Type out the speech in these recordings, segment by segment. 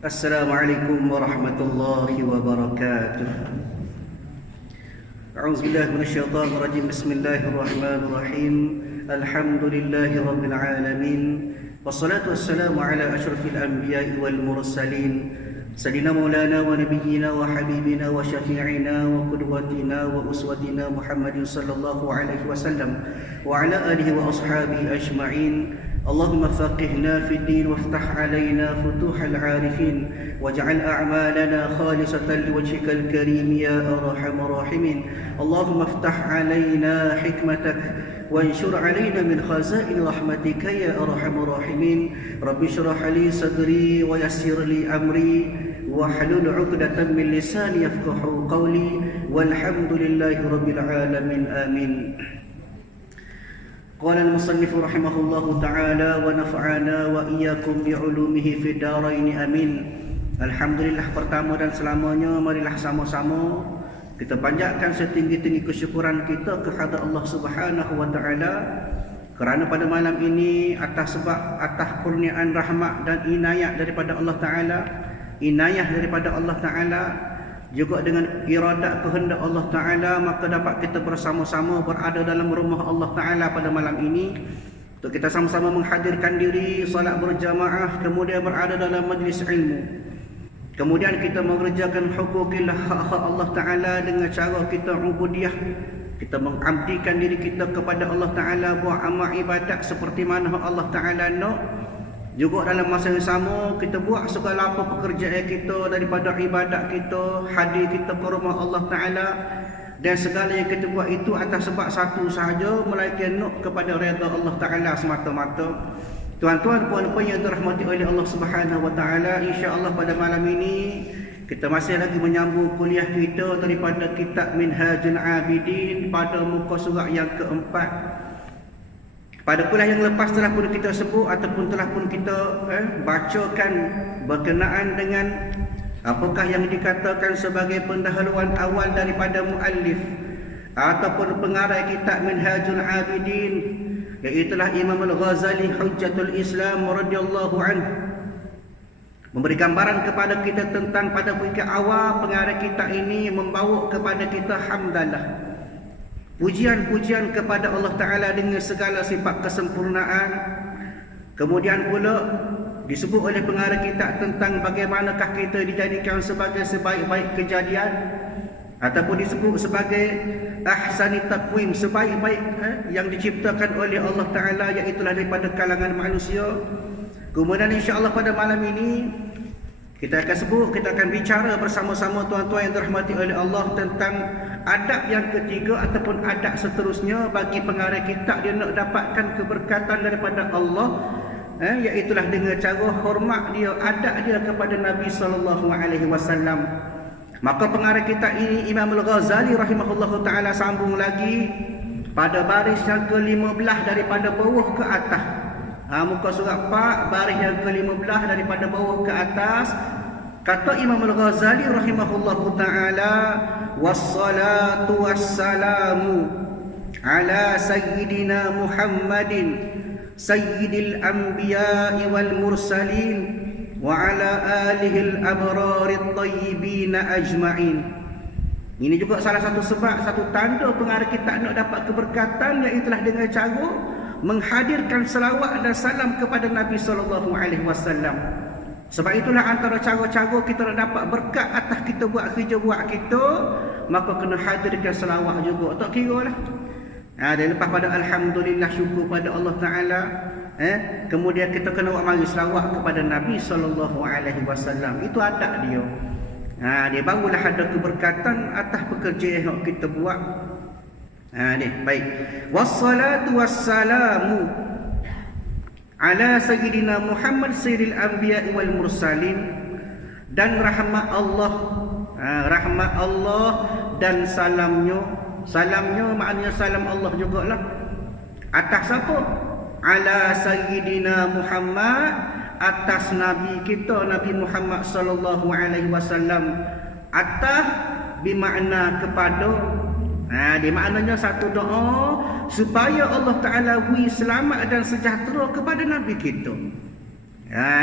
Assalamualaikum warahmatullahi wabarakatuh. A'udzubillahi minasyaitonir rajim. Bismillahirrahmanirrahim. Alhamdulillahi rabbil alamin. Wassalatu wassalamu ala asyrafil anbiya'i wal mursalin. Sayyidina Maulana wa nabiyyina wa habibina wa syafi'ina wa qudwatina wa uswatina Muhammadin sallallahu alaihi wasallam wa ala alihi wa ashabihi ajma'in. Allahumma faqihna fid din waftah alaina futuhal arifin waj'al a'malana khalisatan liwajhikal karim ya arhamar rahimin. Allahumma iftah alaina hikmatak وانشر علينا من خزائن رحمتك يا أرحم الراحمين. رب اشرح لي صدري ويسر لي أمري واحلل عقدة من لساني يفقهوا قولي والحمد لله رب العالمين آمين. قال المصنف رحمه الله تعالى ونفعنا وإياكم بعلومه في الدارين آمين. Alhamdulillah, pertama dan selamanya marilah sama-sama kita panjatkan setinggi-tinggi kesyukuran kita kepada Allah Subhanahu wa taala kerana pada malam ini atas kurniaan rahmat dan inayah daripada Allah taala, juga dengan iradat kehendak Allah taala, maka dapat kita bersama-sama berada dalam rumah Allah taala pada malam ini untuk kita sama-sama menghadirkan diri salat berjamaah, kemudian berada dalam majlis ilmu. Kemudian kita mengerjakan hukukillah, hak-hak Allah Ta'ala dengan cara kita ubudiyah. Kita mengabdikan diri kita kepada Allah Ta'ala, buat amal ibadat seperti mana Allah Ta'ala nak. Juga dalam masa yang sama, kita buat segala apa pekerjaan kita daripada ibadat kita, hadir kita ke rumah Allah Ta'ala. Dan segala yang kita buat itu atas sebab satu sahaja, melainkan nak kepada redha Allah Ta'ala semata-mata. Tuan-tuan, puan-puan yang dirahmati oleh Allah Subhanahu wa taala, insya-Allah pada malam ini kita masih lagi menyambung kuliah kita daripada kitab Minhajul Abidin pada muka surat yang keempat. Pada kuliah yang lepas telah pun kita sebut ataupun telah pun kita bacakan berkenaan dengan apakah yang dikatakan sebagai pendahuluan awal daripada muallif ataupun pengarang kitab Minhajul Abidin, iaitulah Imam Al-Ghazali Hujjatul Islam radhiyallahu anhu, memberi gambaran kepada kita tentang pada peringkat awal pengarang kitab ini membawa kepada kita hamdalah, pujian-pujian kepada Allah Ta'ala dengan segala sifat kesempurnaan. Kemudian pula disebut oleh pengarang kitab tentang bagaimanakah kita dijadikan sebagai sebaik-baik kejadian, ataupun disebut sebagai ahsani taqwim, sebaik-baik yang diciptakan oleh Allah Ta'ala, iaitulah daripada kalangan manusia. Kemudian insya-Allah pada malam ini kita akan bicara bersama-sama tuan-tuan yang dirahmati oleh Allah tentang adab yang ketiga ataupun adab seterusnya bagi pengarang kitab dia nak dapatkan keberkatan daripada Allah, iaitulah dengan cara hormat dia, adab dia kepada Nabi sallallahu alaihi wasallam. Maka pengarang kitab ini Imam Al-Ghazali rahimahullahu ta'ala sambung lagi pada baris yang ke-15 daripada bawah ke atas. Muka surat 4 baris yang ke-15 daripada bawah ke atas. Kata Imam Al-Ghazali rahimahullahu ta'ala, wassalatu wassalamu ala sayyidina Muhammadin sayyidil anbiya'i wal mursalin wa ala alihi al-abrarit tayyibin ajma'in. Ini juga salah satu sebab, satu tanda pengarang kitab nak dapat keberkatan, iaitulah dengan cara menghadirkan selawat dan salam kepada Nabi sallallahu alaihi wasallam. Sebab itulah antara cara-cara kita nak dapat berkat atas kita buat kerja buat kita, maka kena hadirkan selawat juga. Tak kira lah. Dan lepas pada alhamdulillah, syukur pada Allah Ta'ala, kemudian kita kena buat mari selawat kepada Nabi sallallahu alaihi wasallam. Itu adab dia. Dia barulah ada keberkatan atas pekerjaan yang kita buat. Ni baik. Wassalatu wassalamu ala sayyidina Muhammad sayyidil anbiya'i wal mursalin, dan rahmat Allah dan salamnya maknanya salam Allah jugalah atas siapa? Ala sayyidina Muhammad, atas nabi kita Nabi Muhammad sallallahu alaihi wasallam. Atas bermakna kepada, Dia maknanya satu doa supaya Allah Ta'ala beri selamat dan sejahtera kepada Nabi kita.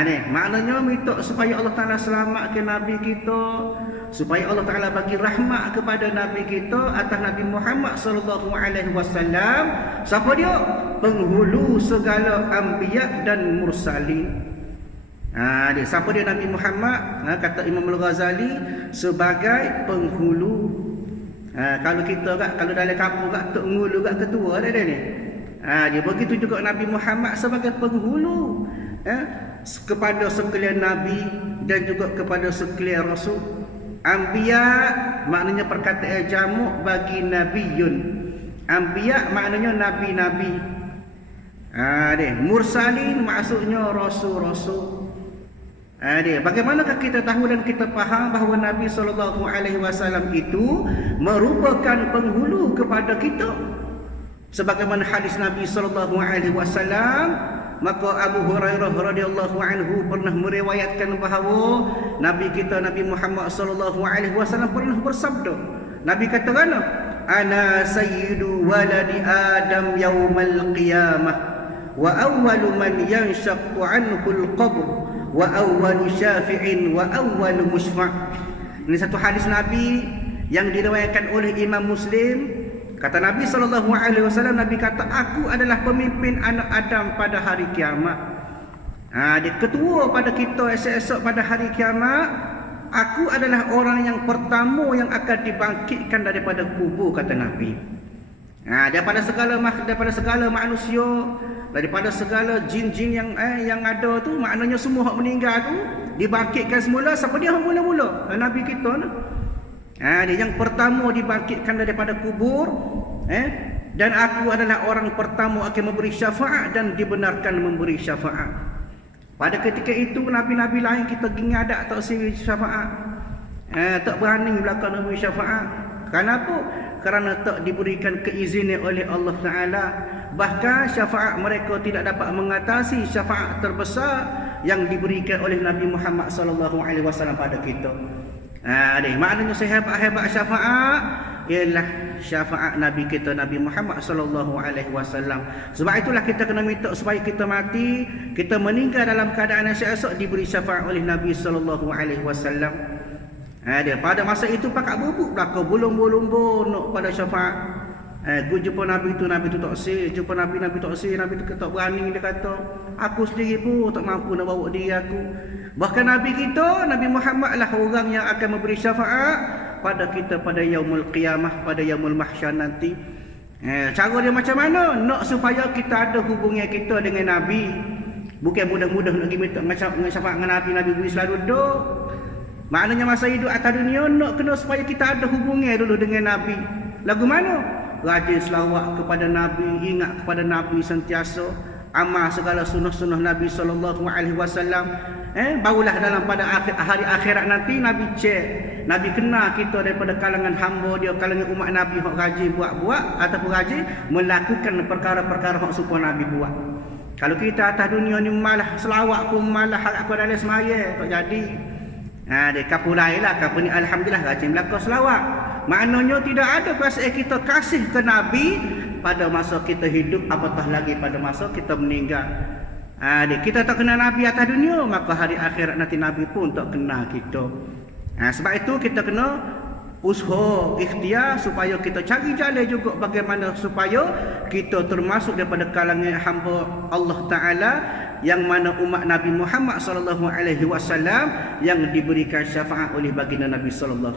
Ni maknanya minta supaya Allah Ta'ala selamatkan Nabi kita, supaya Allah Ta'ala bagi rahmat kepada Nabi kita atas Nabi Muhammad sallallahu alaihi wasallam. Siapa dia? Penghulu segala anbiya dan mursalin. Dia siapa dia Nabi Muhammad? Kata Imam Al-Ghazali, sebagai penghulu. Kalau kita kalau dalam kampung tok ngulu ketua dia ni. Dia begitu juga Nabi Muhammad sebagai penghulu kepada sekalian nabi dan juga kepada sekalian rasul. Anbiya maknanya perkataan jamak bagi nabiyun. Anbiya maknanya nabi-nabi. Dia mursalin maksudnya rasul-rasul. Bagaimanakah kita tahu dan kita faham bahawa Nabi SAW itu merupakan penghulu kepada kita? Sebagaimana hadis Nabi SAW, maka Abu Hurairah radhiyallahu anhu pernah meriwayatkan bahawa Nabi kita Nabi Muhammad SAW pernah bersabda. Nabi kata mana? Ana sayyidu waladi Adam yaumal qiyamah wa awwalu man yanshaqqu anhu al-qabr wa awwalu syafi'in wa awwalu mushfa'. Ini satu hadis Nabi yang diriwayatkan oleh Imam Muslim. Kata Nabi SAW, Nabi kata, aku adalah pemimpin anak Adam pada hari kiamat. Dia ketua pada kita esok-esok pada hari kiamat. Aku adalah orang yang pertama yang akan dibangkitkan daripada kubur, kata Nabi. Daripada segala manusia, daripada segala jin-jin yang ada tu, maknanya semua yang meninggal tu dibangkitkan semula. Siapa dia yang mula-mula? Nabi kita ni. Dia yang pertama dibangkitkan daripada kubur, dan aku adalah orang pertama akan memberi syafaat dan dibenarkan memberi syafaat. Pada ketika itu nabi-nabi lain kita gingadak tak siri syafaat, tak berani belakang memberi syafaat. Kenapa? Kerana tak diberikan keizinan oleh Allah Ta'ala. Bahkan syafaat mereka tidak dapat mengatasi syafaat terbesar yang diberikan oleh Nabi Muhammad SAW pada kita. Maknanya sehebat-hebat syafaat ialah syafaat Nabi kita Nabi Muhammad SAW. Sebab itulah kita kena minta supaya kita mati, kita meninggal dalam keadaan yang esok diberi syafaat oleh Nabi SAW. Pada masa itu pakak bubuk belaka bolong-bolong nak pada syafaat. Gue jumpa Nabi tu tak sih, jumpa Nabi tak sih, Nabi tu tak berani, dia kata aku sendiri pun tak mampu nak bawa diri aku. Bahkan Nabi kita Nabi Muhammad lah orang yang akan memberi syafaat pada kita pada yaumul qiyamah, pada yaumul mahsyar nanti. Cara dia macam mana? Nak supaya kita ada hubungan kita dengan Nabi. Bukan mudah-mudah nak pergi minta syafaat dengan Nabi, Nabi beri selalu duduk. Maknanya masa hidup atas dunia nak kena supaya kita ada hubungan dulu dengan Nabi. Lagu mana? Rajin selawat kepada Nabi, ingat kepada Nabi sentiasa, amal segala sunnah-sunnah Nabi SAW. Barulah dalam pada hari akhirat nanti Nabi cek, Nabi kenal kita daripada kalangan hamba dia, kalangan umat Nabi hok rajin buat-buat ataupun rajin melakukan perkara-perkara hok supaya Nabi buat. Kalau kita atas dunia ni malah selawat pun malah harap aku dalam semaya tak jadi. Dia kapulai lah, kapul ni alhamdulillah rajin belakang selawat. Maknanya tidak ada perasaan kita kasih ke Nabi pada masa kita hidup, apatah lagi pada masa kita meninggal. Kita tak kenal Nabi atas dunia, maka hari akhirat nanti Nabi pun tak kenal kita. Sebab itu kita kena usaha ikhtiar supaya kita cari jalan juga bagaimana supaya kita termasuk daripada kalangan hamba Allah Ta'ala yang mana umat Nabi Muhammad SAW yang diberikan syafaat oleh baginda Nabi SAW.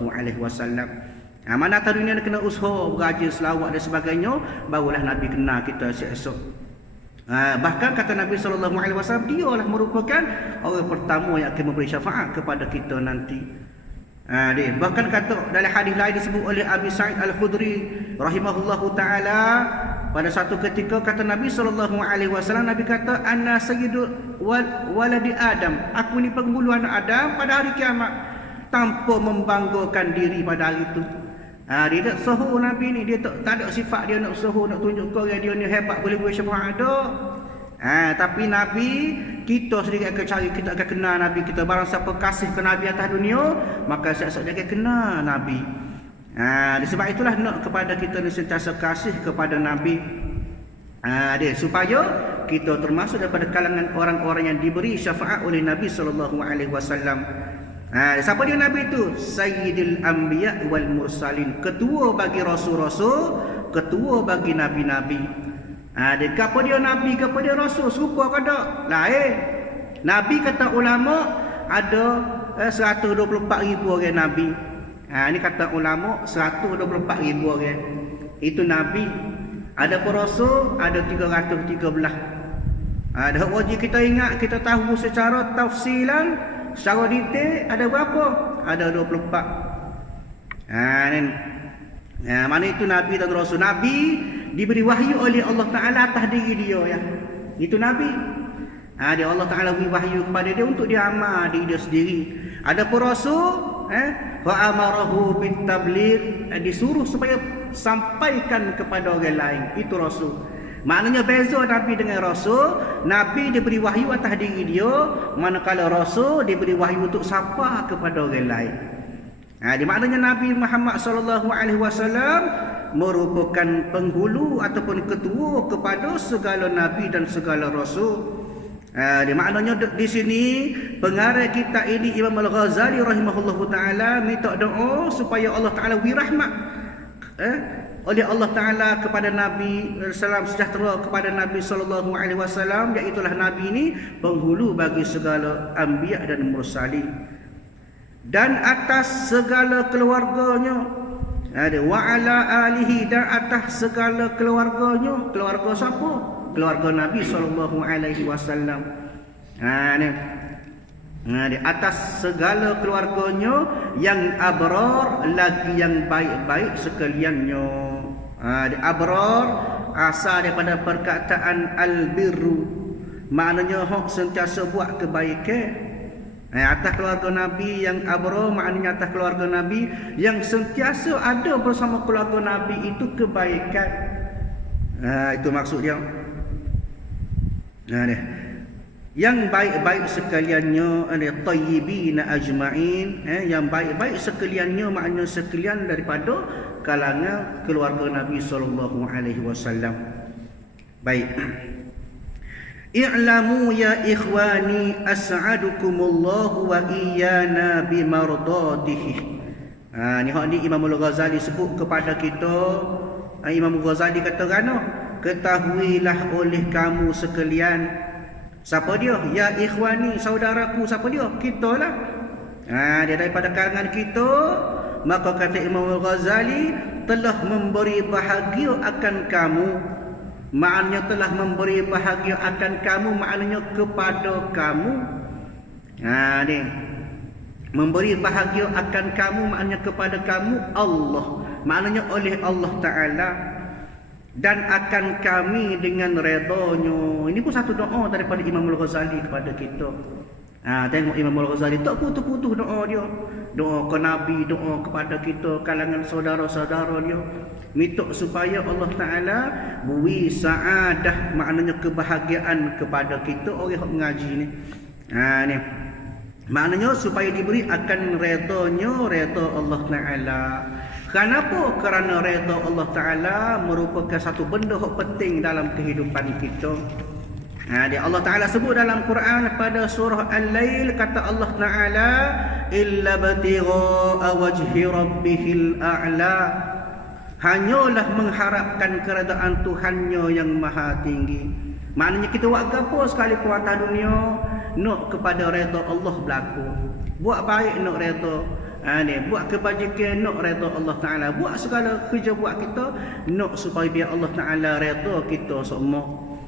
Mana atas dunia kena usaha, berajin selawat dan sebagainya, barulah Nabi kenal kita esok. Bahkan kata Nabi SAW, dia lah merupakan orang pertama yang akan memberi syafaat kepada kita nanti. Bahkan kata dalam hadis lain disebut oleh Abi Sa'id Al-Khudri rahimahullahu ta'ala, pada satu ketika kata Nabi SAW, Nabi kata, Ana sayyidu waladi Adam, aku ni penghulu anak Adam pada hari kiamat, tanpa membanggakan diri pada hari itu. Dia tak sohu Nabi ni, dia tak ada sifat dia nak sohu, nak tunjuk kau yang dia ni hebat boleh buat syafaat ada. Tapi Nabi kita sendiri akan cari, kita akan kenal Nabi kita. Barang siapa kasih ke Nabi atas dunia, maka siap-siap dia akan kenal Nabi. Sebab itulah nak kepada kita ni sentiasa kasih kepada Nabi. Supaya kita termasuk daripada kalangan orang-orang yang diberi syafaat oleh Nabi sallallahu alaihi wasallam. Siapa dia Nabi itu? Sayyidil Anbiya wal Mursalin, ketua bagi rasul-rasul, ketua bagi nabi-nabi. Apa dia Nabi, apa dia Rasul? Serupa ke tak? Lain. Nabi kata ulama ada 124,000 orang Nabi. Ini kata ulama 124,000 orang. Itu Nabi. Ada pun Rasul ada 313. Ada wajib kita ingat, kita tahu secara tafsilan, secara detail ada berapa? Ada 24. Mana itu Nabi dan Rasul. Nabi diberi wahyu oleh Allah Ta'ala atas diri dia, ya. Itu Nabi. Dia Allah Ta'ala beri wahyu kepada dia untuk dia amal diri dia sendiri. Ada pun Rasul, wa amarahu bit tabligh, disuruh supaya sampaikan kepada orang lain. Itu Rasul. Maknanya beza Nabi dengan Rasul. Nabi diberi wahyu atas diri dia, manakala Rasul diberi wahyu untuk sapa kepada orang lain. Di maknanya Nabi Muhammad sallallahu alaihi wasallam merupakan penghulu ataupun ketua kepada segala nabi dan segala rasul. Di maknanya di sini pengarang kita ini Imam Al-Ghazali rahimahullahu taala minta doa supaya Allah Taala beri rahmat oleh Allah Taala kepada Nabi, salam sejahtera kepada Nabi sallallahu alaihi wasallam, iaitu Nabi ini penghulu bagi segala anbiya dan mursalin, dan atas segala keluarganya, wa ala alihi, dan atas segala keluarganya. Keluarga siapa? Keluarga Nabi sallallahu alaihi wasallam. Di atas segala keluarganya yang abrar, lagi yang baik-baik sekaliannya. Abrar asal daripada perkataan albirru, maknanya hak sentiasa buat kebaikan. Atas keluarga Nabi yang abrar, maknanya atas keluarga Nabi yang sentiasa ada bersama keluarga Nabi itu kebaikan. Itu maksud dia. Yang baik-baik sekaliannya, tayyibina ajma'in, yang baik-baik sekaliannya maknanya sekalian daripada kalangan keluarga Nabi sallallahu alaihi wasallam. Baik. I'lamu ya ikhwani as'adukumullahu wa iyana bimardatihi. Ni hak ni Imam Al-Ghazali sebut kepada kita. Imam Al-Ghazali kata kan, ketahuilah oleh kamu sekalian. Siapa dia? Ya ikhwani, saudaraku. Siapa dia? Kita lah. Dia daripada kalangan kita. Maka kata Imam Al-Ghazali, telah memberi bahagia akan kamu. Maknanya telah memberi bahagia akan kamu, maknanya kepada kamu. Ni memberi bahagia akan kamu, maknanya kepada kamu Allah, maknanya oleh Allah Ta'ala, dan akan kami dengan redanya. Ini pun satu doa daripada Imam Al-Ghazali kepada kita. Tengok Imam Al-Ghazali tak putus-putus doa dia. Doa ke Nabi, doa kepada kita, kalangan saudara-saudara dia. Minta supaya Allah Ta'ala beri sa'adah, maknanya kebahagiaan kepada kita orang yang mengaji ni. Ni maknanya supaya diberi akan redanya, reda Allah Ta'ala. Kenapa? Kerana reda Allah Ta'ala merupakan satu benda yang penting dalam kehidupan kita. Allah Ta'ala sebut dalam Quran pada surah Al-Lail, kata Allah Ta'ala, illa batigha'a wajhi rabbihil a'la, hanyalah mengharapkan keredaan Tuhannya yang maha tinggi. Maknanya kita buat apa sekali pun atas dunia, nak kepada redha Allah berlaku. Buat baik nak redha, buat kebajikan nak redha Allah Ta'ala. Buat segala kerja buat kita nak supaya biar Allah Ta'ala redha kita semua.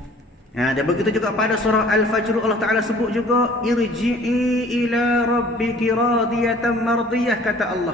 Dan begitu juga pada surah Al-Fajr Allah Ta'ala sebut juga, irji'i ila rabbiki radiyatan mardiyah, kata Allah,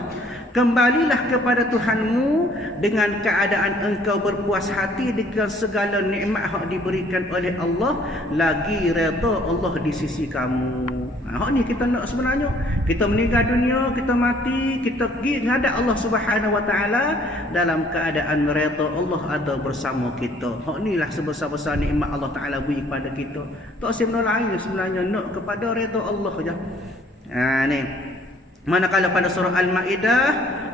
kembalilah kepada Tuhanmu dengan keadaan engkau berpuas hati dengan segala nikmat yang diberikan oleh Allah, lagi redha Allah di sisi kamu. Hak ni kita nak sebenarnya. Kita meninggal dunia, kita mati, kita pergi menghadap Allah Subhanahu Wa Taala dalam keadaan redha Allah ada bersama kita. Hak ni lah sebesar-besar nikmat Allah Taala beri kepada kita. Tak sebenarnya lain sebenarnya, nak kepada redha Allah je. Ni. Manakala pada surah Al-Maidah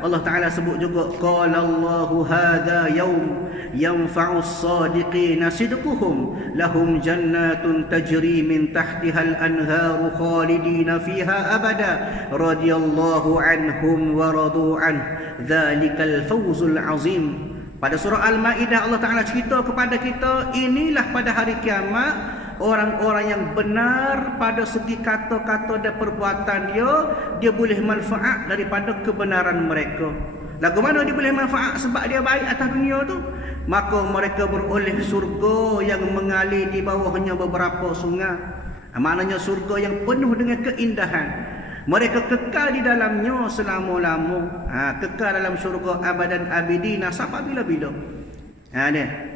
Allah Ta'ala sebut juga, qala Allahu hadha yaum yanfa'u as-sadiqina sidquhum lahum jannatun tajri min tahtiha al-anharu khalidina fiha abada radhiyallahu anhum wa radu an dzalikal fawzul azim. Pada surah Al-Maidah Allah Ta'ala cerita kepada kita, inilah pada hari kiamat orang-orang yang benar pada segi kata-kata dan perbuatan dia boleh manfaat daripada kebenaran mereka. Lagu mana dia boleh manfaat? Sebab dia baik atas dunia tu, maka mereka beroleh surga yang mengalir di bawahnya beberapa sungai. Maknanya surga yang penuh dengan keindahan. Mereka kekal di dalamnya selama-lama. Kekal dalam syurga abadan abidina sampai bila-bila. Dia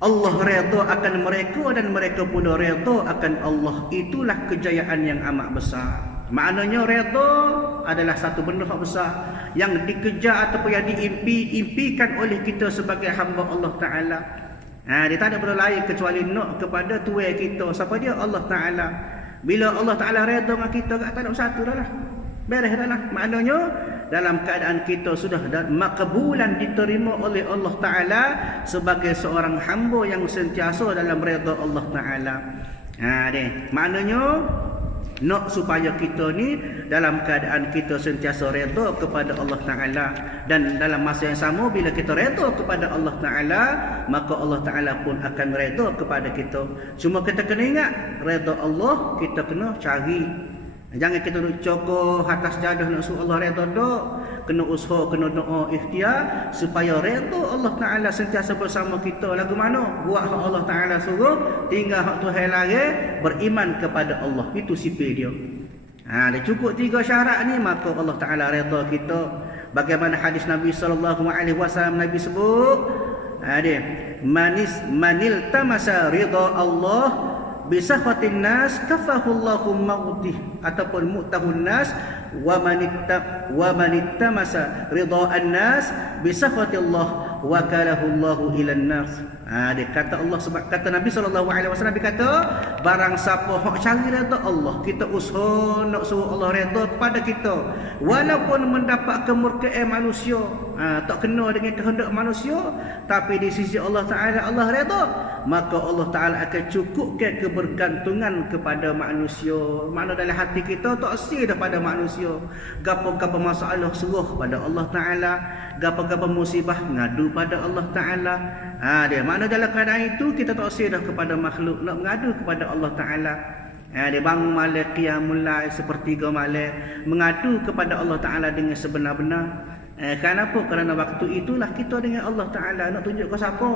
Allah redha akan mereka dan mereka pula redha akan Allah. Itulah kejayaan yang amat besar. Maknanya redha adalah satu benda yang besar yang dikejar ataupun yang diimpikan oleh kita sebagai hamba Allah Ta'ala. Dia tak ada benda lain kecuali nak kepada tuan kita. Siapa dia? Allah Ta'ala. Bila Allah Ta'ala redha dengan kita, tak ada satu dah lah. Beres dah lah. Maknanya dalam keadaan kita sudah makbulan diterima oleh Allah Ta'ala sebagai seorang hamba yang sentiasa dalam redha Allah Ta'ala. Maknanya nak supaya kita ni dalam keadaan kita sentiasa redha kepada Allah Ta'ala, dan dalam masa yang sama bila kita redha kepada Allah Ta'ala, maka Allah Ta'ala pun akan redha kepada kita. Cuma kita kena ingat, redha Allah kita kena cari. Jangan kita duduk cokoh atas jadah nak suruh Allah redha dok. Kena usaha, kena doa ikhtiar supaya redha Allah Ta'ala sentiasa bersama kita. Lagu mana? Buat hak Allah Ta'ala suruh, tinggal hak Tuhan larang, beriman kepada Allah. Itu sipil dia. Dia cukup 3 syarat ni, maka Allah Ta'ala redha kita. Bagaimana hadis Nabi SAW, Nabi sebut, manil tamasa ridha Allah bisakhatin nas kafahullahu mautih, ataupun mu'tahun nas wa manittamasa ridhaan nas bisakhatillah wa kalahullahu ilan nas. Dia kata Allah, sebab kata Nabi SAW, dia kata barang siapa hak cari redha Allah, kita usaha nak suruh Allah redha kepada kita walaupun mendapat kemurkaan manusia, tak kena dengan kehendak manusia, tapi di sisi Allah Ta'ala Allah redha, maka Allah Ta'ala akan cukupkan kebergantungan kepada manusia. Mana dalam hati kita tak sia pada manusia. Gapo-gapo masalah suruh pada Allah Ta'ala, gapo-gapo musibah ngadu pada Allah Ta'ala. Dia mana dalam keadaan itu kita tak sia dah kepada makhluk, nak mengadu kepada Allah Ta'ala. Dia bangun malam qiyamul lail sepertiga malam, mengadu kepada Allah Ta'ala dengan sebenar-benar. Kenapa? Kerana waktu itulah kita dengan Allah Ta'ala. Nak tunjuk ke siapa?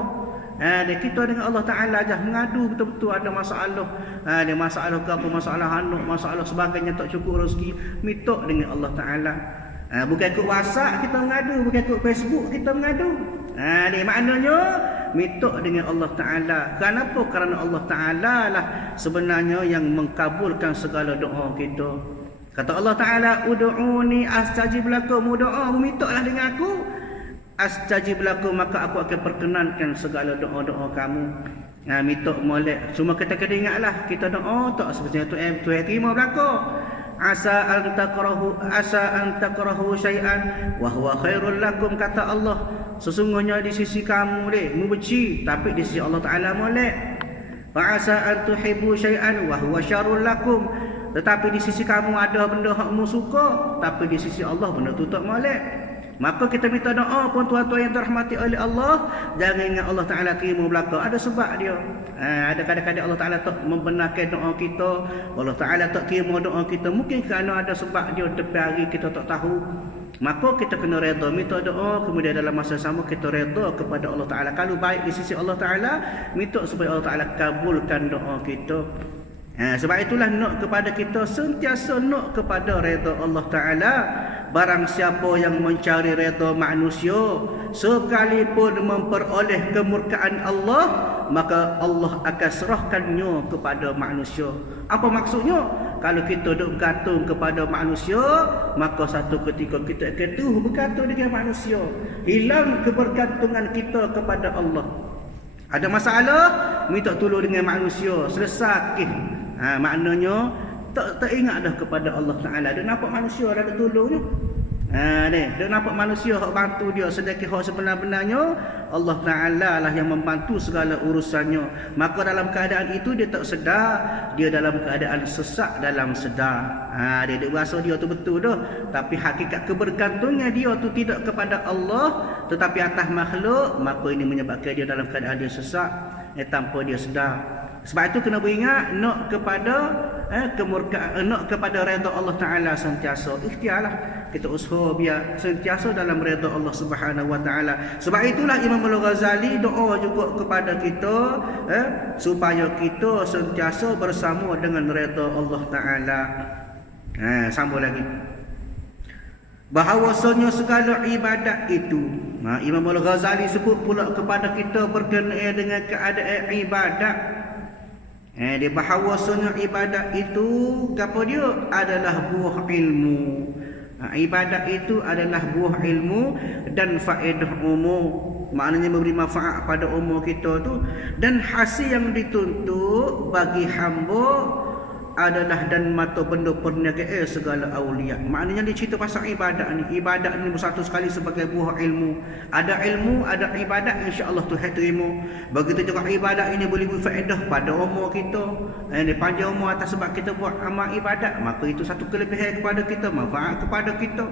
Kita dengan Allah Ta'ala aja mengadu betul-betul ada masalah. Ada masalah ke apa, masalah anak, masalah sebagainya, tak cukup rezeki, minta dengan Allah Ta'ala. Bukan ikut WhatsApp kita mengadu, bukan ikut Facebook kita mengadu. Ni maknanya minta dengan Allah Ta'ala. Kenapa? Kerana Allah Ta'ala lah sebenarnya yang mengkabulkan segala doa kita. Kata Allah Ta'ala, ud'uni astajib lakum, doa mintalah dengan aku, astajib lakum, maka aku akan perkenankan segala doa-doa kamu. Minta molek. Cuma kita kena ingatlah, kita doa tak sebenarnya Tuhan terima belaka. Asa an takrahu syai'an wa huwa khairul lakum, kata Allah, sesungguhnya di sisi kamu mu benci, tapi di sisi Allah Ta'ala molek. Fa asa an tuhibbu syai'an wa huwa syarrul lakum, tetapi di sisi kamu ada benda hak mu suka, tapi di sisi Allah benda tu tak molek. Maka kita minta doa pun tuan-tuan yang dirahmati oleh Allah, jangan ingat Allah Ta'ala terima belaka. Ada sebab dia. Ada kadang-kadang Allah Ta'ala tak membenarkan doa kita, Allah Ta'ala tak terima doa kita, mungkin kerana ada sebab dia tepi hari kita tak tahu. Maka kita kena redha, minta doa, kemudian dalam masa sama kita redha kepada Allah Ta'ala. Kalau baik di sisi Allah Ta'ala, minta supaya Allah Ta'ala kabulkan doa kita. Sebab itulah nak kepada kita sentiasa nak kepada redha Allah Ta'ala. Barang siapa yang mencari redha manusia, sekalipun memperoleh kemurkaan Allah, maka Allah akan serahkannya kepada manusia. Apa maksudnya? Kalau kita duk bergantung kepada manusia, maka satu ketika kita akan bergantung dengan manusia. Hilang kebergantungan kita kepada Allah. Ada masalah, minta tolong dengan manusia, selesai. Maknanya tak ingat dah kepada Allah Ta'ala. Dia nampak manusia ada tolongnya. Dia nampak manusia hak bantu dia, sedangkan hak sebenar-benarnya Allah Ta'ala lah yang membantu segala urusannya. Maka dalam keadaan itu dia tak sedar, dia dalam keadaan sesak dalam sedar. Dia rasa dia tu betul dah, tapi hakikat kebergantungan dia tu tidak kepada Allah tetapi atas makhluk. Maka ini menyebabkan dia dalam keadaan dia sesak tanpa dia sedar. Sebab itu kena beringat nak kepada kemurkaan, nak kepada redha Allah Taala sentiasa. Ikhtiarlah kita usaha biar sentiasa dalam redha Allah Subhanahu Wa Taala. Sebab itulah Imam Al-Ghazali doa juga kepada kita supaya kita sentiasa bersama dengan redha Allah Taala. Sambung lagi. Bahawasanya segala ibadat itu, Imam Al-Ghazali sebut pula kepada kita berkenaan dengan keadaan ibadat. Dia bahawasanya ibadat itu apa dia adalah buah ilmu. Ibadat itu adalah buah ilmu dan faedah umum, maknanya memberi manfaat pada umur kita tu, dan hasil yang dituntut bagi hamba adalah dan mata benda perniagaan segala aulia. Maknanya dia cerita pasal ibadat ni. Ibadat ni bersatu sekali sebagai buah ilmu. Ada ilmu, ada ibadat, insya-Allah Tuhan terima. Begitu juga ibadat ini boleh berfaedah pada umur kita. Dia panjang umur atas sebab kita buat amal ibadat, maka itu satu kelebihan kepada kita, manfaat kepada kita.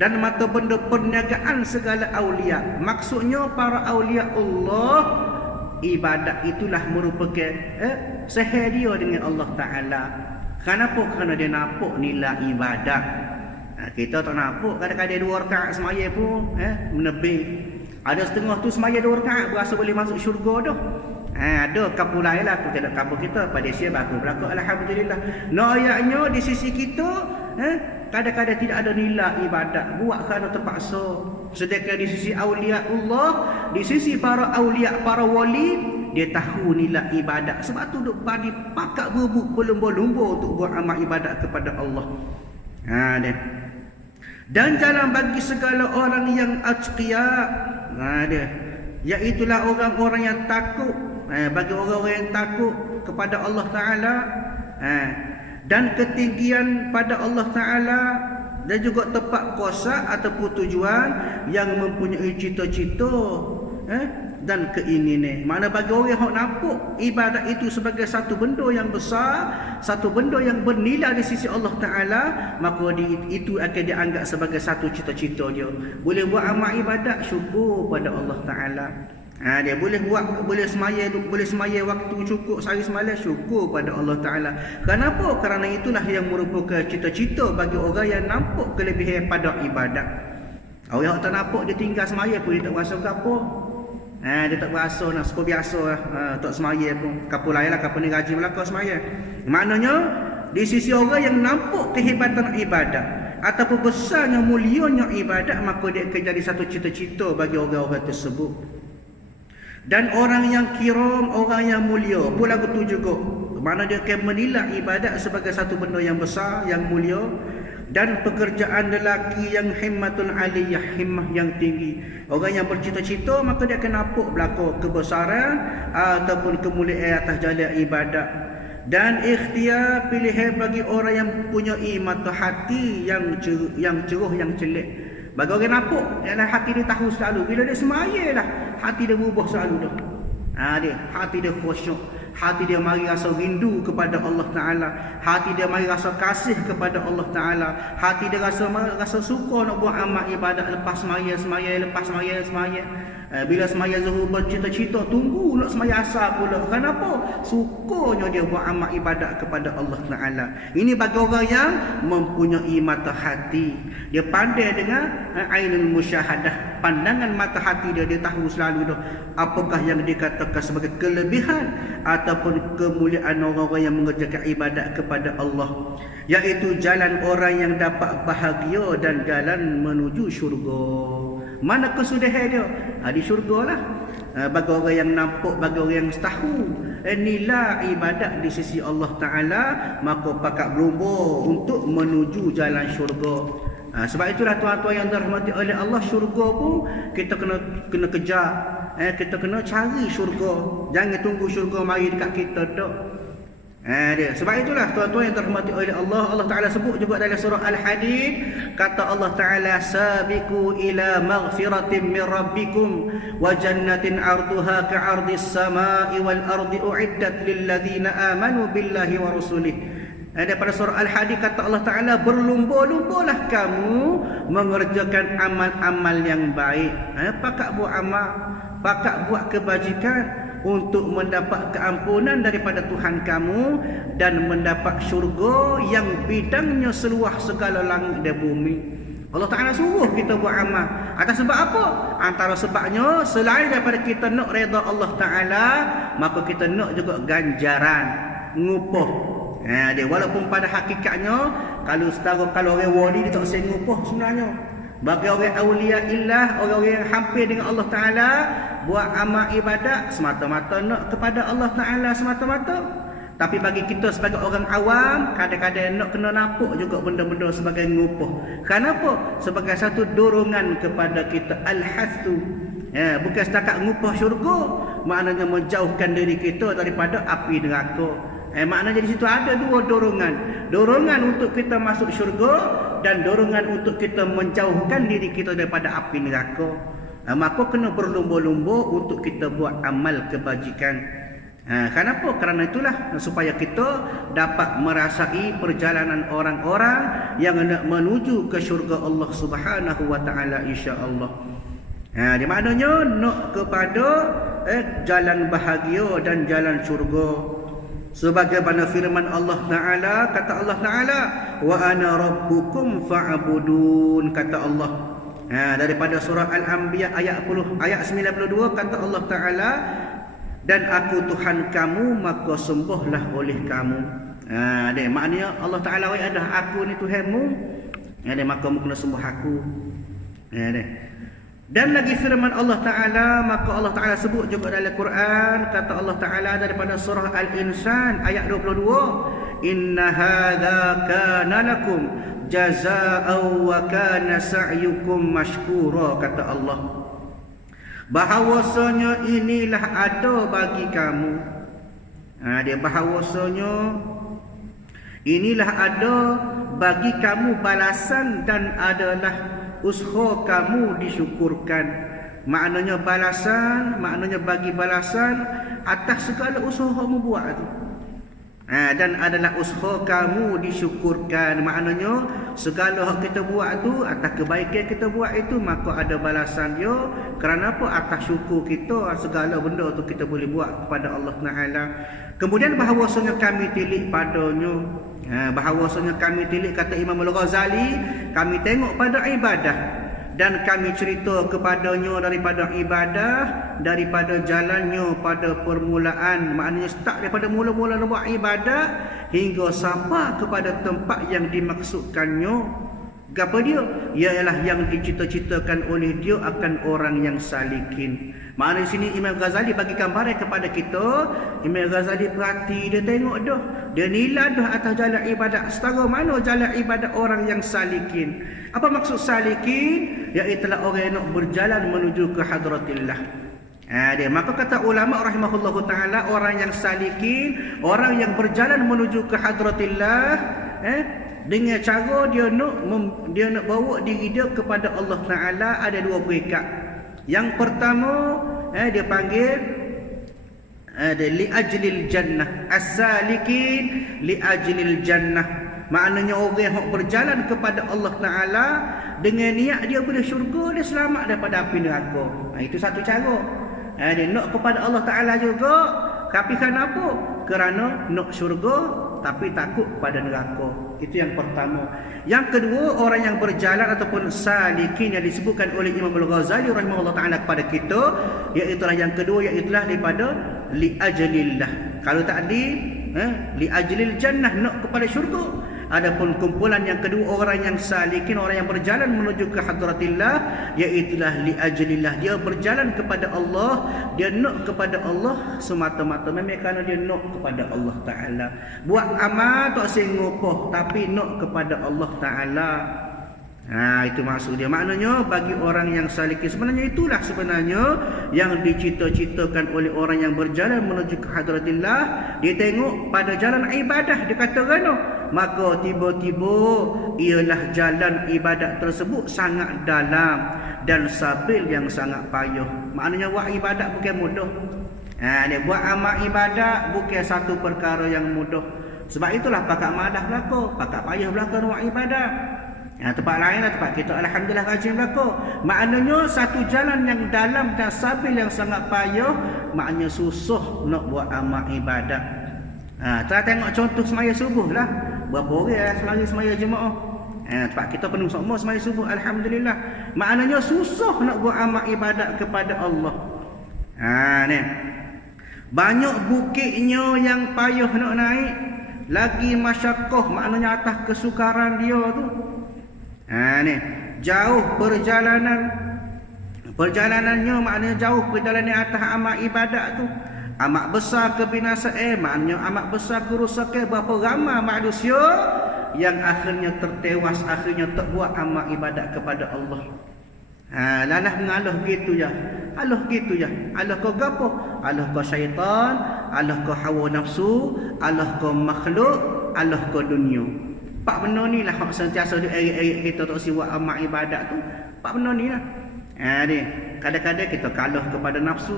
Dan mata benda perniagaan segala aulia. Maksudnya para aulia Allah, ibadat itulah merupakan sahih dia dengan Allah Ta'ala. Kenapa? Kerana dia nampak nilai ibadat. Kita tak nampak. Kadang-kadang 2 rakaat semaya pun menebih. Ada setengah tu semaya 2 rakaat berasa boleh masuk syurga dah. Ada kapulai lah. Aku tidak kapul kita pada siapa aku berlaku. Alhamdulillah. Ayatnya di sisi kita kadang-kadang tidak ada nilai ibadat, buat kerana terpaksa. Sedangkan di sisi awliya Allah, di sisi para awliya, para wali, dia tahu nilai ibadat. Sebab tu duk bagi pakat berebut berlumba-lumba untuk buat amal ibadat kepada Allah. Dia. Dan jalan bagi segala orang yang atqiya, dia, iaitulah orang-orang yang takut. Bagi orang-orang yang takut kepada Allah Ta'ala, dan ketinggian pada Allah Ta'ala, dan juga tempat kuasa ataupun tujuan yang mempunyai cita-cita dan keinginan. Mana bagi orang yang nampak ibadat itu sebagai satu benda yang besar, satu benda yang bernilai di sisi Allah Ta'ala, maka itu akan dianggap sebagai satu cita-cita dia. Boleh buat amal ibadat, syukur pada Allah Ta'ala. Dia boleh semaya waktu cukup sehari semalam, syukur pada Allah Ta'ala. Kenapa? Kerana itulah yang merupakan cita-cita bagi orang yang nampak kelebihan pada ibadat. Orang yang tak nampak, dia tinggal semaya pun dia tak rasa apa. Dia tak rasa nak seperti biasa tak semaya pun. Kapul lain lah, kapul ni rajin belakang semaya. Maknanya di sisi orang yang nampak kehebatan ibadat ataupun besarnya mulianya ibadat, maka dia akan jadi satu cita-cita bagi orang-orang tersebut. Dan orang yang kiram, orang yang mulia pun lagu tu juga, mana dia akan menilai ibadat sebagai satu benda yang besar, yang mulia. Dan pekerjaan lelaki yang himmatun aliyah, himmah yang tinggi, orang yang bercita-cita, maka dia akan nampak belakang kebesaran ataupun kemuliaan atas jalan ibadat. Dan ikhtiar, pilihan bagi orang yang punya mata hati yang ceruh, yang celik. Bagi orang nampak, hati dia tahu selalu. Bila dia semaya lah, hati dia berubah selalu dah. Hati dia khusyuk. Hati dia mari rasa rindu kepada Allah Ta'ala. Hati dia mari rasa kasih kepada Allah Ta'ala. Hati dia rasa suka nak buat amal ibadat lepas semaya. Bila semaya zuhur bercita-cita, tunggu nak semaya asar pula. Kenapa? Sukanya dia buat amal ibadat kepada Allah Ta'ala. Ini bagi orang yang mempunyai mata hati. Dia pandai dengan ainul musyahadah. Pandangan mata hati dia tahu selalu dah apakah yang dikatakan sebagai kelebihan ataupun kemuliaan orang-orang yang mengerjakan ibadat kepada Allah, iaitu jalan orang yang dapat bahagia dan jalan menuju syurga. Mana kesudahan dia? Di syurga lah. Bagi orang yang nampak, bagi orang yang tahu nilai ibadat di sisi Allah Ta'ala, maka pakat berlumba untuk menuju jalan syurga. Sebab itulah tuan-tuan yang dirahmati oleh Allah, syurga pun kita kena kejar. Kita kena cari syurga. Jangan tunggu syurga mari dekat kita dak. Sebab itulah tuan-tuan yang terhormati oleh Allah, Allah Ta'ala sebut juga dalam surah Al-Hadid, kata Allah Ta'ala, sabiqu ila maghfiratin min rabbikum wa jannatin arduha ka'ardis samai wal ardi u'iddat lilladzina amanu billahi wa rusulih. Daripada surah Al-Hadid kata Allah Ta'ala, berlumba-lumbalah kamu mengerjakan amal-amal yang baik. Pakak buat amal, pakak buat kebajikan untuk mendapat keampunan daripada Tuhan kamu dan mendapat syurga yang bidangnya seluas segala langit dan bumi. Allah Ta'ala suruh kita buat amal. Atas sebab apa? Antara sebabnya, selain daripada kita nak redha Allah Ta'ala, maka kita nak juga ganjaran, ngupah. Walaupun pada hakikatnya, kalau orang wali dia tak usah ngupah sebenarnya. Bagi orang awliya illah, orang-orang yang hampir dengan Allah Ta'ala, buat amal ibadat semata-mata nak kepada Allah Ta'ala semata-mata. Tapi bagi kita sebagai orang awam, kadang-kadang nak kena nampak juga benda-benda sebagai ngupah. Kenapa? Sebagai satu dorongan kepada kita, al-hathu. Bukan setakat ngupah syurga, maknanya menjauhkan diri kita daripada api neraka. Maknanya di situ ada dua dorongan. Dorongan untuk kita masuk syurga dan dorongan untuk kita menjauhkan diri kita daripada api neraka. Maka kena berlumba-lumba untuk kita buat amal kebajikan. Kenapa? Kerana itulah supaya kita dapat merasai perjalanan orang-orang yang nak menuju ke syurga Allah Subhanahu wa taala, insya-Allah. Di maknanya nak kepada jalan bahagia dan jalan syurga. Sebagaimana firman Allah Ta'ala, kata Allah Ta'ala, wa ana rabbukum fa'budun, kata Allah. Daripada surah Al-Anbiya ayat 92 kata Allah Ta'ala, dan aku Tuhan kamu maka sembahlah oleh kamu. Maknanya Allah Ta'ala ada aku ni Tuhanmu, maka kamu kena sembah aku. Dan lagi firman Allah Ta'ala, maka Allah Ta'ala sebut juga dalam Quran, kata Allah Ta'ala daripada surah Al-Insan ayat 22, inna hadza kana lakum jazaa'an wa kana sa'yukum mashkura, kata Allah. Bahawasanya inilah ada bagi kamu. Bahawasanya inilah ada bagi kamu balasan dan adalah usaha kamu disyukurkan. Maknanya balasan, maknanya bagi balasan atas segala usaha kamu buat tu. Dan adalah usaha kamu disyukurkan. Maknanya segala hak kita buat tu, atas kebaikan kita buat itu, maka ada balasan dia. Kerana apa? Atas syukur kita, segala benda tu kita boleh buat kepada Allah Ta'ala. Kemudian bahawasanya kami tilik padanya, bahawasanya kami tilik, kata Imam Al-Ghazali, kami tengok pada ibadah dan kami cerita kepadanya daripada ibadah, daripada jalannya pada permulaan, maknanya start daripada mula-mula buat ibadah hingga sampai kepada tempat yang dimaksudkannya. Apa dia? Ialah yang dicita-citakan oleh dia akan orang yang salikin. Maknanya sini Imam Ghazali bagi gambaran kepada kita. Imam Ghazali perhati, dia tengok dah, dia nilai dah atas jalan ibadat. Setara mana jalan ibadat orang yang salikin. Apa maksud salikin? Iaitulah orang yang nak berjalan menuju ke hadratillah. Maka kata ulama rahimahullahu ta'ala, orang yang salikin, orang yang berjalan menuju ke hadratillah, dengan cara dia nak bawa diri dia kepada Allah Ta'ala, ada dua peringkat. Yang pertama, dia panggil li ajlil jannah, as-salikin li ajlil jannah. Maknanya orang yang berjalan kepada Allah Ta'ala dengan niat dia boleh syurga, dia selamat daripada api neraka. Itu satu cara. Dia nak kepada Allah Ta'ala juga, tapi kenapa? Kerana nak syurga tapi takut pada neraka. Itu yang pertama. Yang kedua, orang yang berjalan ataupun salikin yang disebutkan oleh Imam Al-Ghazali rahimahullah ta'ala kepada kita, iaitulah yang kedua, iaitulah daripada li ajlillah. Kalau tadi li ajlil jannah, nak kepada syurga. Adapun kumpulan yang kedua, orang yang salikin, orang yang berjalan menuju ke hadratillah, iaitulah li ajlillah. Dia berjalan kepada Allah, dia nak kepada Allah semata-mata, memang kerana dia nak kepada Allah Ta'ala. Buat amal tak sengupah, tapi nak kepada Allah Ta'ala. Itu maksud dia. Maknanya bagi orang yang salikin, sebenarnya itulah sebenarnya yang dicita-citakan oleh orang yang berjalan menuju ke hadratillah. Dia tengok pada jalan ibadah, dia kata kan, maka tiba-tiba ialah jalan ibadat tersebut sangat dalam dan sabil yang sangat payah. Maknanya buat ibadat bukan mudah. Dia buat amal ibadat bukan satu perkara yang mudah. Sebab itulah pakat madah belaka, pakat payah belaka buat ibadat. Tempat lain lah, tempat kita alhamdulillah rajin belaka. Maknanya satu jalan yang dalam dan sabil yang sangat payah, maknanya susah nak buat amal ibadat. Telah tengok contoh semaya subuh lah. Berapa orang semaya jemaah. Tempat kita penuh semua semaya subuh alhamdulillah. Maknanya susah nak buat amal ibadat kepada Allah. Ni. Banyak bukitnya yang payah nak naik, lagi masyakkah, maknanya atas kesukaran dia tu. Ni jauh perjalanannya, maknanya jauh perjalanan atas amal ibadat tu. Amat besar kebinasaan, maknanya amat besar kerusakan. Berapa ramai manusia yang akhirnya tertewas, akhirnya tak buat amal ibadat kepada Allah. Lalah mengalah gitu ya. Allah gitu ya. Allah kau gapo? Allah kau syaitan, Allah kau hawa nafsu, Allah kau makhluk, Allah kau dunia. Pak benda ni lah hak sentiasa erik-erik kita tak siwak amal ibadat tu. Pak benda ni lah. Ni kadang-kadang kita kalah kepada nafsu.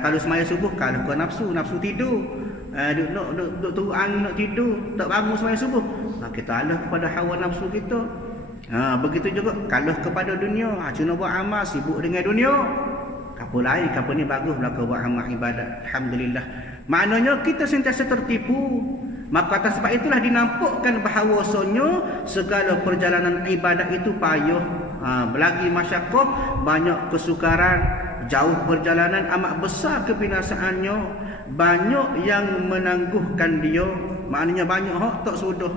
Kalau semaya subuh kalah ke nafsu tidur. Duk turun angin nak tidur, tak bangun semaya subuh. Kita kalah kepada hawa nafsu kita. Begitu juga kalah kepada dunia. Cuma buat amal sibuk dengan dunia. Kapal lain, kapal ni bagus belaka buat amal ibadat. Alhamdulillah. Maknanya kita sentiasa tertipu. Maka atas sebab itulah dinampakkan bahawasanya segala perjalanan ibadat itu payah. Lagi masyakkah, banyak kesukaran, jauh perjalanan, amat besar kebinasaannya, banyak yang menangguhkan dia. Maknanya banyak hak tak sudah.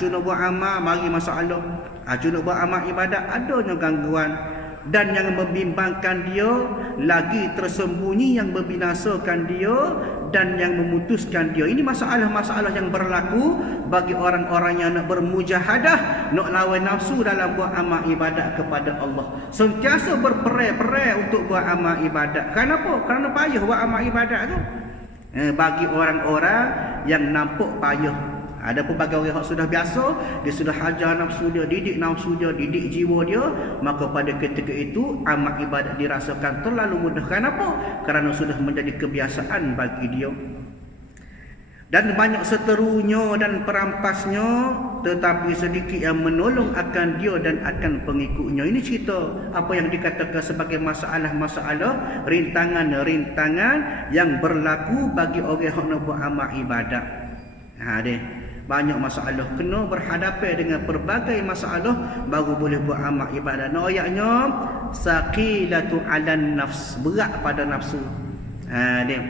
Cuma buat amal mari masalah. Cuma buat amal ibadat adanya gangguan. Dan yang membimbangkan dia, lagi tersembunyi yang membinasakan dia dan yang memutuskan dia. Ini masalah-masalah yang berlaku bagi orang-orang yang nak bermujahadah, nak lawan nafsu dalam buat amal ibadat kepada Allah. Sentiasa berperai-perai untuk buat amal ibadat. Kenapa? Kerana payah buat amal ibadat tu. Bagi orang-orang yang nampak payah. Ada pun bagi orang yang sudah biasa, dia sudah hajar nafsu dia, didik nafsu dia, didik jiwa dia, maka pada ketika itu amal ibadat dirasakan terlalu mudah. Kenapa? Kerana sudah menjadi kebiasaan bagi dia. Dan banyak seterunya dan perampasnya, tetapi sedikit yang menolong akan dia dan akan pengikutnya. Ini cerita apa yang dikatakan sebagai masalah-masalah, rintangan-rintangan yang berlaku bagi orang yang nak buat amal ibadat. Banyak masalah, kena berhadapan dengan pelbagai masalah baru boleh buat amal ibadat. Ayatnya saqilatu 'alan nafs, berat pada nafsu. Dia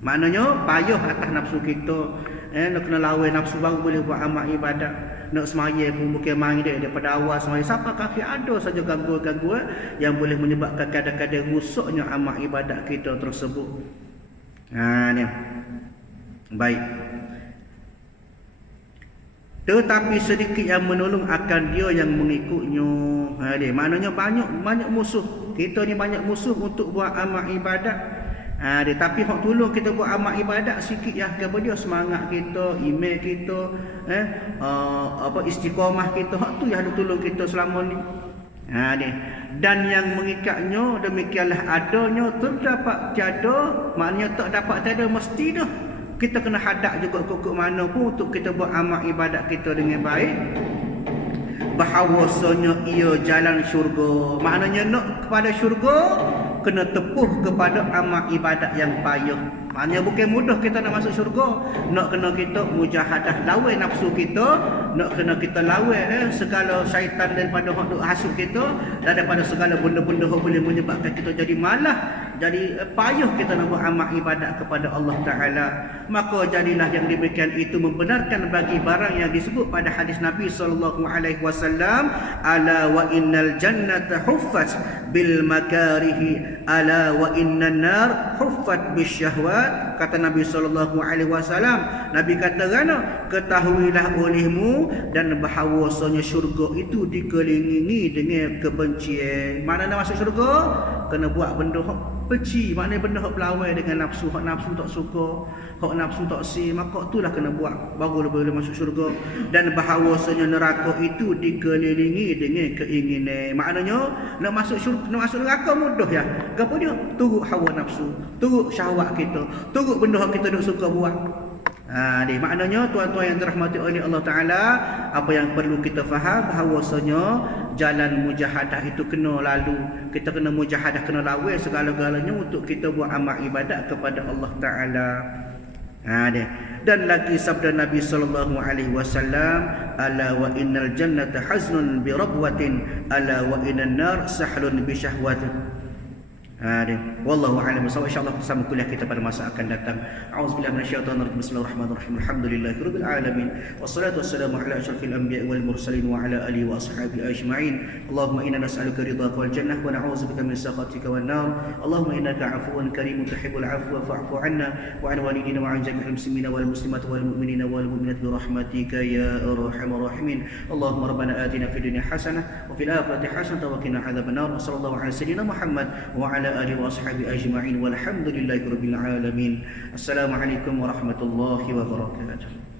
maknanya payah atas nafsu kita. Nak kena lawan nafsu baru boleh buat amal ibadat. Nak semaya pun bukan main dia daripada awal semaya sampai kaki ada saja gangguan-gangguan yang boleh menyebabkan kadang-kadang rusaknya amal ibadat kita tersebut. Ni baik. Tetapi sedikit yang menolong akan dia yang mengikutnya. Maknanya banyak musuh. Kita ni banyak musuh untuk buat amal ibadat. Tapi hak tolong kita buat amal ibadat sikit ya kepada dia, semangat kita, iman kita, istiqamah kita, hak tu yang tolong kita selama ni. Dan yang mengikatnya demikianlah adanya terdapat tiada, maknanya tak dapat tiada mesti dah. Kita kena hadap juga ke mana pun untuk kita buat amal ibadat kita dengan baik. Bahawasanya ia jalan syurga. Maknanya nak kepada syurga, kena tepuh kepada amal ibadat yang payah. Maknanya bukan mudah kita nak masuk syurga. Nak kena kita mujahadah lawan nafsu kita, nak kena kita lawan segala syaitan daripada hak duk hasut kita, dan daripada segala benda-benda yang boleh menyebabkan kita jadi malah Jadi payah kita nak buat amal ibadat kepada Allah Ta'ala. Maka jadilah yang demikian itu membenarkan bagi barang yang disebut pada hadis Nabi SAW, ala wa innal jannata huffat bil makarihi, ala wa innan nar huffat bis syahwat. Kata Nabi SAW, Nabi kata kerana ketahuilah olehmu dan bahawasanya syurga itu dikelilingi dengan kebencian. Mana nak masuk syurga? Kena buat benda hak benci, maknanya benda hak pelawai dengan nafsu, hak nafsu tak suka, hak nafsu tak si, maka itulah kena buat baru boleh masuk syurga. Dan bahawasanya neraka itu dikelilingi dengan keinginan. Maknanya nak masuk syurga, nak masuk neraka mudah ya. Gapo dia? Turut hawa nafsu, turut syahwat kita, turut benda hak kita duk suka buat. Maknanya tuan-tuan yang dirahmati oleh Allah Ta'ala, apa yang perlu kita faham bahawasanya jalan mujahadah itu kena lalu. Kita kena mujahadah, kena lawan segala-galanya untuk kita buat amal ibadat kepada Allah Ta'ala. Dan lagi sabda Nabi SAW, ala wa innal jannata haznun bi rabwatin, ala wa innan nar sahlun bi syahwatin. Wallahu a'lam bishawab. Insyaallah bersama kuliah kita pada masa akan datang. A'udzubillahi minasyaitonir rajim. Bismillahirrahmanirrahim. Alhamdulillahirabbil alamin. Wassalatu wassalamu ala asyrafil anbiya'i wal mursalin wa ala alihi wa ashabihi ajma'in. Allahumma inna nas'aluka ridhaka wal jannah wa na'udzubika min sakhatika wan nar. Allahumma innaka 'afuwun karimun tuhibbul 'afwa fa'fu 'anna wa 'an walidina wa 'an jami'il muslimina wal muslimati wal mu'minina wal mu'minati bi rahmatika ya arhamar rahimin. Allahumma rabbana atina fid dunya hasanah wa fil akhirati hasanah wa qina adzaban nar. Sallallahu ala sayyidina Muhammad wa ala alihi wa ashabihi ajma'in walhamdulillahi rabbil alamin. Assalamualaikum warahmatullahi wabarakatuh.